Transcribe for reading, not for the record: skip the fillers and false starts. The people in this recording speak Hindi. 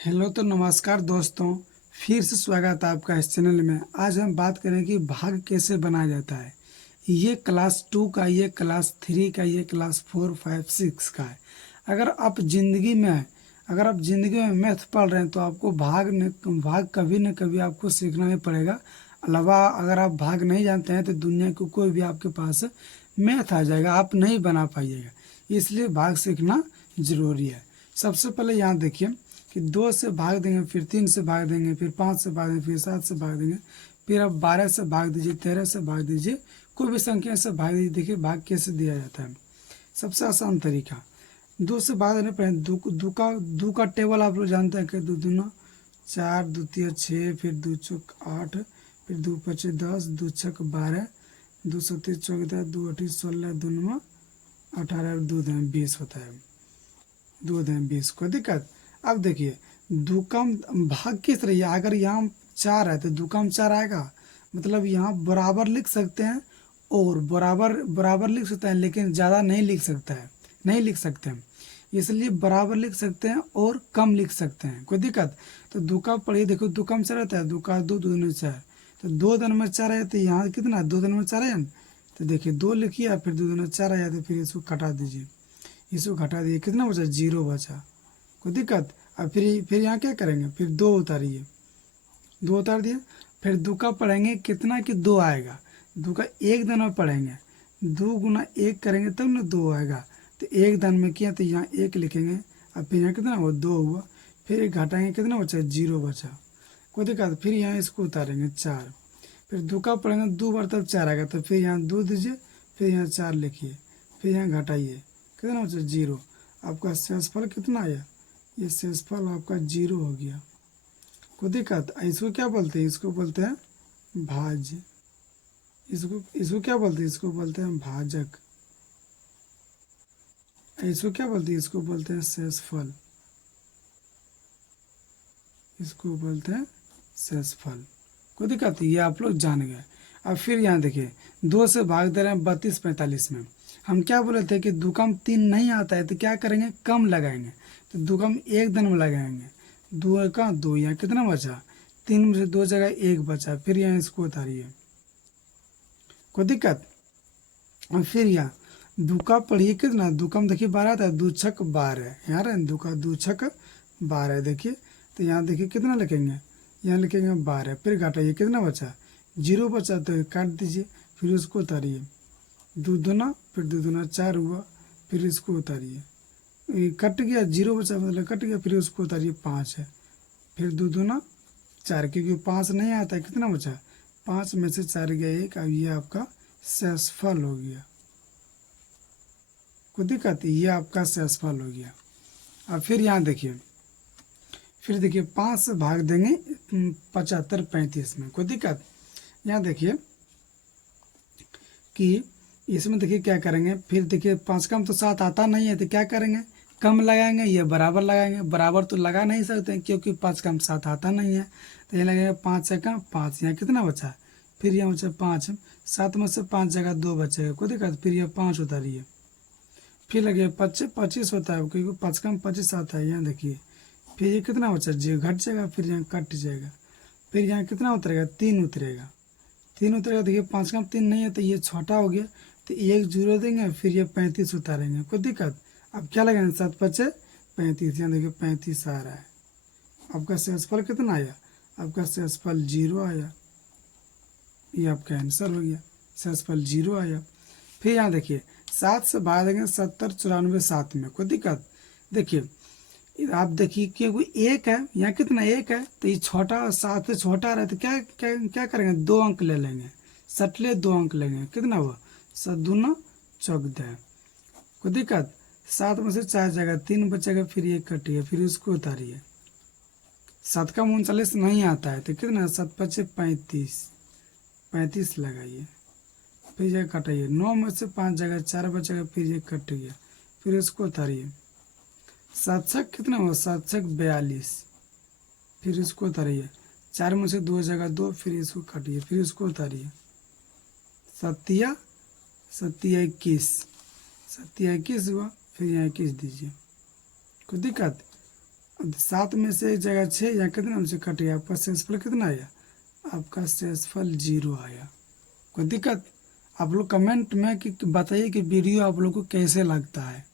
हेलो तो नमस्कार दोस्तों। फिर से स्वागत है आपका इस चैनल में। आज हम बात करें कि भाग कैसे बनाया जाता है। ये क्लास 2 का, ये क्लास 3 का, ये क्लास 4, 5, 6 का है। अगर आप ज़िंदगी में अगर आप ज़िंदगी में मैथ पढ़ रहे हैं तो आपको भाग कभी न कभी आपको सीखना ही पड़ेगा। अलावा अगर आप भाग नहीं जानते हैं तो दुनिया को कोई भी आपके पास मैथ आ जाएगा, आप नहीं बना पाइएगा। इसलिए भाग सीखना ज़रूरी है। सबसे पहले यहाँ देखिए कि 2 से भाग देंगे, फिर 3 से भाग देंगे, फिर 5 से भाग देंगे, फिर 7 से भाग देंगे, फिर आप 12 से भाग दीजिए, 13 से भाग दीजिए, कोई भी संख्या से भाग दीजिए। देखिए भाग कैसे दिया जाता है। सबसे आसान तरीका, 2 से भाग देने पर दो का टेबल आप लोग जानते हैं कि 2 दूना 4, 2 तिया 6, फिर 2 चौक 8, फिर 2 पचे 10, 2 छक 12, 2 सत्ते 14, 2 अठी 16, 2 नमा 18, 2 दूनी 20 होता है। 2 दूनी 20, कोई दिक्कत। अब देखिए दो का भाग किस रही है, अगर यहाँ 4 है तो 2 का 4 आएगा। मतलब यहाँ बराबर लिख सकते हैं और बराबर बराबर लिख सकते हैं, लेकिन ज़्यादा नहीं लिख सकता है, नहीं लिख सकते हैं। इसलिए बराबर लिख सकते हैं और कम लिख सकते हैं, कोई दिक्कत। तो 2 का पढ़िए, देखो 2 का 4 रहता है, 2 का 2, 2 दूनी 4, तो 2 दूनी में 4 है, तो यहाँ कितना 2 दूनी में 4 है। तो देखिए 2 लिखिए, फिर 2 दूनी 4 आया, तो फिर इसको घटा दीजिए, इसको घटा दिए, कितना बचा 0 बचा, कोई दिक्कत। अब फिर यहाँ क्या करेंगे, फिर 2 उतारिए, 2 उतार दिए। फिर 2 का पढ़ेंगे कितना कि 2 आएगा। 2 का 1 दान में पढ़ेंगे, 2 गुना 1 करेंगे तब ना 2 आएगा। तो 1 दान में किया तो यहाँ 1 लिखेंगे। अब फिर यहाँ कितना हुआ 2 हुआ, फिर एक घटाएंगे, कितना बचा 0 बचा, कोई दिक्कत। फिर यहाँ इसको उतारेंगे 4, फिर 2 का पढ़ेंगे 2 बार तब 4 आएगा, तो फिर यहाँ 2 दीजिए, फिर यहाँ 4 लिखिए, फिर यहाँ घटाइए, कितना बचा 0। आपका शेषफल कितना आया, ये शेषफल आपका 0 हो गया, कोई दिक्कत। इसको क्या बोलते हैं, इसको बोलते हैं भाज्य। इसको इसको क्या बोलते हैं, इसको बोलते हैं भाजक। इसको क्या बोलते हैं, इसको बोलते हैं शेषफल, इसको बोलते हैं शेषफल, कोई दिक्कत। ये आप लोग जान गए। अब फिर यहाँ देखिए 2 से भाग दे रहे हैं 32, 45 में। हम क्या बोले थे कि 2 का 3 नहीं आता है तो क्या करेंगे, कम लगाएंगे। तो 2 का 1 दिन में लगाएंगे, 2 का 2, यहाँ कितना बचा 3 में से 2 जगह 1 बचा। फिर यहाँ इसको उतारिए, कोई दिक्कत। और फिर यहाँ 2 का पढ़िए कितना, 2 का देखिए 12 आता है, 2 छक 12, यहाँ रहे 2 का 2 छक 12, देखिए। तो यहाँ देखिए कितना लिखेंगे, यहाँ लिखेंगे 12, फिर घटाइए, कितना बचा 0 बचा, तो काट दीजिए, फिर उसको उतारिए, 2 दूना, फिर 2 दूना 4 हुआ, फिर इसको उतारिए, ये कट गया, 0 बचा मतलब कट गया, फिर उसको उतारिए 5 है, फिर 2 दूना 4, क्योंकि 5 नहीं आता है, कितना बचा 5 में से 4 गया 1। अब ये आपका शेषफल हो गया, कोई दिक्कत, ये आपका शेषफल हो गया। अब फिर यहाँ देखिए, फिर देखिए 5 से भाग देंगे 75, 35 में, कोई दिक्कत। यहाँ देखिए कि इसमें देखिए क्या करेंगे, फिर देखिए 5 का तो 7 आता नहीं है, तो क्या करेंगे कम लगाएंगे, ये बराबर लगाएंगे। बराबर तो लगा नहीं सकते क्योंकि 5 का 7 आता नहीं है, तो ये लगेगा 5 से कम 5, यहाँ कितना बचा, फिर यहाँ बचा 5, 7 में से 5 जगह 2 बचेगा, कोई दिक्कत। फिर ये 5 उतारिए, फिर लगे 25 होता है क्योंकि 5 का 25 आता है, यहाँ देखिए। फिर ये कितना बचा जी घट जाएगा, फिर यहाँ कट जाएगा, फिर यहाँ कितना उतरेगा 3 उतरेगा, 3 उतरेगा। देखिए 5 का 3 नहीं है तो ये छोटा हो गया, तो 1 0 देंगे, फिर ये 35 उतारेंगे, कोई दिक्कत। अब क्या लगेंगे 7 5 35, यहाँ देखिए 35 आ रहा है। आपका शेषफल कितना आया, आपका शेषफल 0 आया, ये आपका आंसर हो गया, शेषफल 0 आया। फिर यहाँ देखिए 7 से भाग देंगे 70, 94, 7 में, कोई दिक्कत। देखिए आप देखिए कि कोई 1 है, यहाँ कितना 1 है, तो ये छोटा 7 से छोटा रहा, तो क्या क्या क्या करेंगे 2 अंक ले लेंगे, सटले 2 अंक लेंगे, कितना हुआ 7 दूना 14, कोई दिक्कत। 7 में से 4 जगह 3 बचेगा, फिर ये कटिए, फिर उसको उतारिए। 7 का 39 नहीं आता है तो कितना 7 5 35, 35 लगाइए, फिर ये कटाइए। 9 में से 5 जगह 4 बचेगा, फिर ये कट गया, फिर इसको उतारिए। 7 छक कितना हुआ 7 छक 42, फिर इसको उतारिए। 4 में से 2 जगह 2, फिर इसको काटिए, फिर इसको उतारिए। सत्या सत्या 21, सत्या 21 हुआ, फिर यहाँ 21 दीजिए, कोई दिक्कत। अब 7 में से एक जगह 6, यहाँ कितना हमसे कट गया, आपका शेषफल कितना आया, आपका शेषफल 0 आया। कोई दिक्कत? आप लोग कमेंट में कि बताइए कि वीडियो आप लोग को कैसे लगता है।